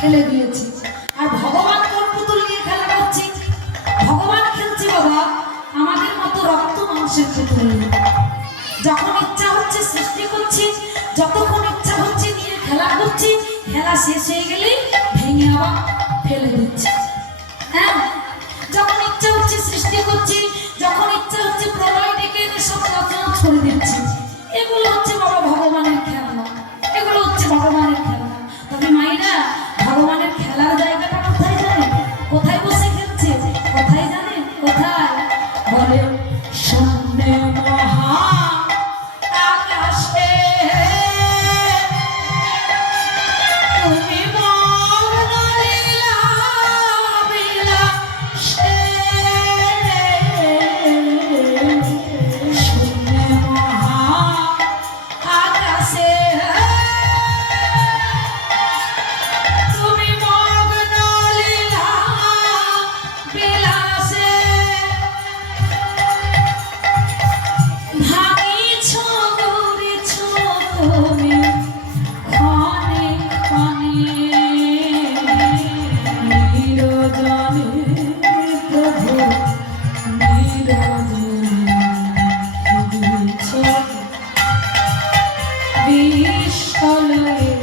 ফেলে দিয়েছি। আর ভগবান কোন পুতুল নিয়ে খেলা করছে? ভগবান খেলছে বাবা আমাদের মতো রক্ত মাংসের পুতুল নিয়ে। যখন ইচ্ছা হচ্ছে সৃষ্টি করছি, যতক্ষণ ইচ্ছা হচ্ছে নিয়ে খেলা করছি, খেলা শেষ হয়ে গেলেই ভেঙে আবার ফেলে দিচ্ছি। হ্যাঁ, যখন ইচ্ছা হচ্ছে সৃষ্টি করছি, যখন ইচ্ছা হচ্ছে প্রলয় ডেকে এনে সব রচনা ছড়ে দিচ্ছি। এগুলো হচ্ছে বাবা ভগবানের খেলা, এগুলো হচ্ছে ভগবানের খেলা। তবে মায়েরা ভগবানের খেলার জায়গাটা কোথায় জানেন? কোথায় বসে খেলছে? কোথায় জানেন? কোথায়? বলে সামনে মহা আকাশে তুমি মগ্ন লীলা বিলাসে, সামনে মহা আকাশে বিশ্বলয়ে